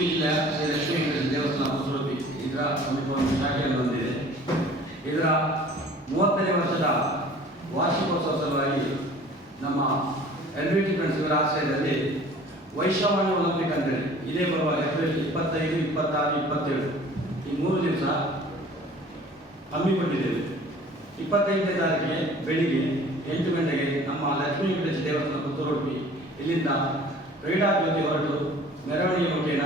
ಉಡುಪಿ ಜಿಲ್ಲೆಯ ಶ್ರೀ ಲಕ್ಷ್ಮೀ ವೆಂಕಟೇಶ್ವರ ದೇವಸ್ಥಾನ ಪುತ್ತೂರು ಇದರ ಸಮೀಪವನ್ನು ಶಾಖೆಯನ್ನು ಹೊಂದಿದೆ. ಇದರ 30ನೇ ವರ್ಷದ ವಾರ್ಷಿಕೋತ್ಸವ ಸಲುವಾಗಿ ನಮ್ಮ LVT ಫ್ರೆಂಡ್ಸ್ ಇವರ ಆಶ್ರಯದಲ್ಲಿ ವೈಶಾವಾಣಿ ಒಲಿಂಪಿಕ್ ಅಂತೇಳಿ ಇದೇ ಬರುವ ಏಪ್ರಿಲ್ 25, 26, 27 ಈ 3 ದಿವಸ ಹಮ್ಮಿಕೊಂಡಿದ್ದೇವೆ. 25ನೇ ತಾರೀಕಿಗೆ ಬೆಳಿಗ್ಗೆ 8 ಗಂಟೆಗೆ ನಮ್ಮ ಲಕ್ಷ್ಮೀ ವೆಂಕಟೇಶ್ವರ ದೇವಸ್ಥಾನ ಪುತ್ತೂರು ಉಡುಪಿ ಇಲ್ಲಿಂದ ಕ್ರೀಡಾ ಜ್ಯೋತಿ ಹೊರಟು ಮೆರವಣಿಗೆ ಮುಖೇನ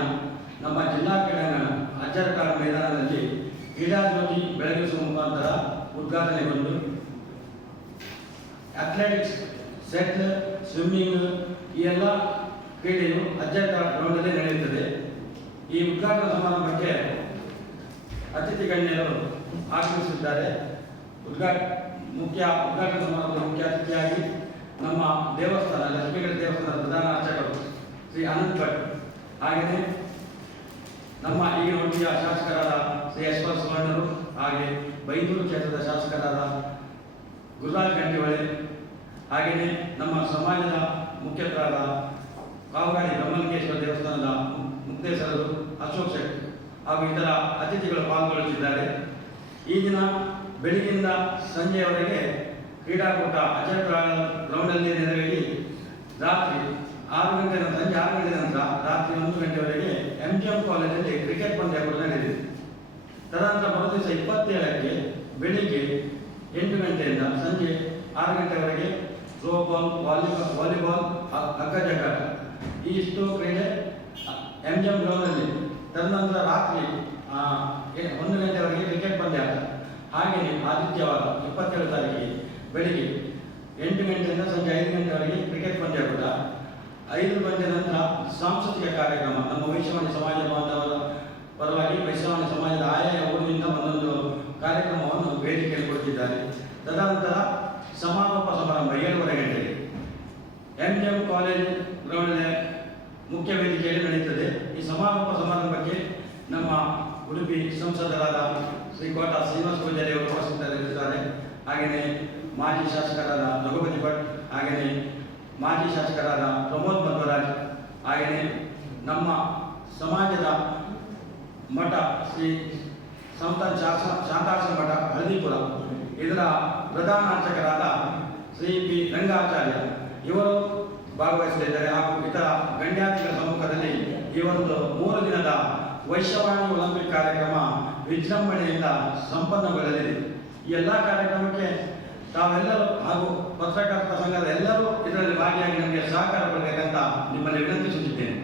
ನಮ್ಮ ಜಿಲ್ಲಾ ಕ್ರೀಡಾಂಗಣ ಅಜ್ಜರಕಾಡು ಮೈದಾನದಲ್ಲಿ ಕ್ರೀಡಾ ಜ್ಯೋತಿ ಬೆಳಗಿಸುವ ಮುಖಾಂತರ ಉದ್ಘಾಟನೆಗೊಂಡು ಅಥ್ಲೆಟಿಕ್ಸ್, ಸೆಟ್ಲ್, ಸ್ವಿಮ್ಮಿಂಗ್ ಈ ಎಲ್ಲ ಕ್ರೀಡೆಯು ಅಜ್ಜರಕಾಡು ಗ್ರೌಂಡಲ್ಲಿ ನಡೆಯುತ್ತದೆ. ಈ ಉದ್ಘಾಟನಾ ಸಮಾರಂಭಕ್ಕೆ ಅತಿಥಿ ಗಣ್ಯರು ಆಗಮಿಸಿದ್ದಾರೆ. ಉದ್ಘಾಟನಾ ಸಮಾರಂಭದ ಮುಖ್ಯ ಅತಿಥಿಯಾಗಿ ನಮ್ಮ ದೇವಸ್ಥಾನ ಲಕ್ಷ್ಮೀಗಢ ದೇವಸ್ಥಾನದ ಪ್ರಧಾನ ಅರ್ಚಕರು ಶ್ರೀ ಅನಂತ್ ಭಟ್, ಹಾಗೆಯೇ ನಮ್ಮ ಈ ಉಡುಪಿಯ ಶಾಸಕರಾದ ಶ್ರೀ ಯಶವಂತ ಸುವರ್ಣರು, ಹಾಗೆ ಬೈಂದೂರು ಕ್ಷೇತ್ರದ ಶಾಸಕರಾದ ಗುರುರಾಜ್ ಗಂಟಿಹೊಳೆ, ಹಾಗೆಯೇ ನಮ್ಮ ಸಮಾಜದ ಮುಖ್ಯಸ್ಥರಾದ ಕಾವಗಾಡಿ ಬ್ರಹ್ಮಲಿಂಗೇಶ್ವರ ದೇವಸ್ಥಾನದ ಮುಕ್ತೇಶ್ವರರು ಅಶೋಕ್ ಶೆಟ್ಟಿ ಹಾಗೂ ಇತರ ಅತಿಥಿಗಳು ಪಾಲ್ಗೊಳ್ಳುತ್ತಿದ್ದಾರೆ. ಈ ದಿನ ಬೆಳಗ್ಗಿಂದ ಸಂಜೆಯವರೆಗೆ ಕ್ರೀಡಾಕೂಟ ಅಜ್ಜರಕಾಡು ಗ್ರೌಂಡಲ್ಲಿ ನೆರವೇರಿ ರಾತ್ರಿ 6 ಗಂಟೆ ಸಂಜೆ 6 ಗಂಟೆ ನಂತರ ರಾತ್ರಿ 1 ಗಂಟೆವರೆಗೆ MGM ಕಾಲೇಜಲ್ಲಿ ಕ್ರಿಕೆಟ್ ಪಂದ್ಯ ಕೂಡ ನಡೆದಿದೆ. ತದನಂತರ ಮರುದಿವಸ 27ಕ್ಕೆ ಬೆಳಿಗ್ಗೆ 8 ಗಂಟೆಯಿಂದ ಸಂಜೆ 6 ಗಂಟೆವರೆಗೆ ಥ್ರೋಬಾಲ್, ವಾಲಿಬಾಲ್, ಹಗ್ಗಜಗ್ಗಾಟ ಈ ಇಷ್ಟು ಕ್ರೀಡೆ MGM ಗ್ರೌಂಡಲ್ಲಿ. ತದನಂತರ ರಾತ್ರಿ 1 ಗಂಟೆವರೆಗೆ ಕ್ರಿಕೆಟ್ ಪಂದ್ಯ. ಹಾಗೆಯೇ ಆದಿತ್ಯವಾರ 27 ತಾರೀಕಿಗೆ ಬೆಳಿಗ್ಗೆ 8 ಗಂಟೆಯಿಂದ ಸಂಜೆ 5 ಗಂಟೆವರೆಗೆ ಕ್ರಿಕೆಟ್ ಪಂದ್ಯ ಕೂಡ. 5 ಗಂಟೆ ನಂತರ ಸಾಂಸ್ಕೃತಿಕ ಕಾರ್ಯಕ್ರಮ ನಮ್ಮ ವೈಶಾವಾಣಿ ಸಮಾಜ ಬಾಂಧವರ ಪರವಾಗಿ ವೈಶಾವಾಣಿ ಸಮಾಜದ ಆಯಾಯ ಊರಿನಿಂದ ಒಂದೊಂದು ಕಾರ್ಯಕ್ರಮವನ್ನು ವೇದಿಕೆಯಲ್ಲಿ ಕೊಡುತ್ತಿದ್ದಾರೆ. ತದನಂತರ ಸಮಾರೋಪ ಸಮಾರಂಭ 7:30 ಗಂಟೆಗೆ MGM ಕಾಲೇಜ್ ಗ್ರೌಂಡಿನ ಮುಖ್ಯ ವೇದಿಕೆಯಲ್ಲಿ ನಡೆಯುತ್ತದೆ. ಈ ಸಮಾರೋಪ ಸಮಾರಂಭಕ್ಕೆ ನಮ್ಮ ಉಡುಪಿ ಸಂಸದರಾದ ಶ್ರೀ ಕೋಟ ಶ್ರೀನಿವಾಸ ಪೂಜಾರಿ ಅವರು ಉಪಸ್ಥಿತರಿರುತ್ತಾರೆ. ಹಾಗೆಯೇ ಮಾಜಿ ಶಾಸಕರಾದ ರಘುಪತಿ ಭಟ್, ಹಾಗೆಯೇ ಮಾಜಿ ಶಾಸಕರಾದ ಪ್ರಮೋದ್ ಮಧ್ವರಾಜ್, ಹಾಗೆಯೇ ನಮ್ಮ ಸಮಾಜದ ಮಠ ಶ್ರೀ ಸಂತಾನ ಶಾಂತಾಶ್ರಮ ಮಠ ಹಳದಿಪುರ ಇದರ ಪ್ರಧಾನ ಅರ್ಚಕರಾದ ಶ್ರೀ ಪಿ ರಂಗಾಚಾರ್ಯ ಇವರು ಭಾಗವಹಿಸಲಿದ್ದಾರೆ. ಹಾಗೂ ಇತರ ಗಣ್ಯಾತಿಗಳ ಸಮ್ಮುಖದಲ್ಲಿ ಈ ಒಂದು 3 ದಿನದ ವೈಶಾವಾಣಿ ಒಲಿಂಪಿಕ್ ಕಾರ್ಯಕ್ರಮ ವಿಜೃಂಭಣೆಯಿಂದ ಸಂಪನ್ನಗೊಳ್ಳಲಿದೆ. ಈ ಎಲ್ಲ ಕಾರ್ಯಕ್ರಮಕ್ಕೆ ತಾವೆಲ್ಲರೂ ಹಾಗೂ ಪತ್ರಕರ್ತರ ಸಂಘದ ಎಲ್ಲರೂ ಇದರಲ್ಲಿ ಭಾಗಿಯಾಗಿ ನಮಗೆ ಸಹಕಾರ ಕೊಡಬೇಕಂತ ನಿಮ್ಮಲ್ಲಿ ವಿನಂತಿಸುತ್ತಿದ್ದೇನೆ.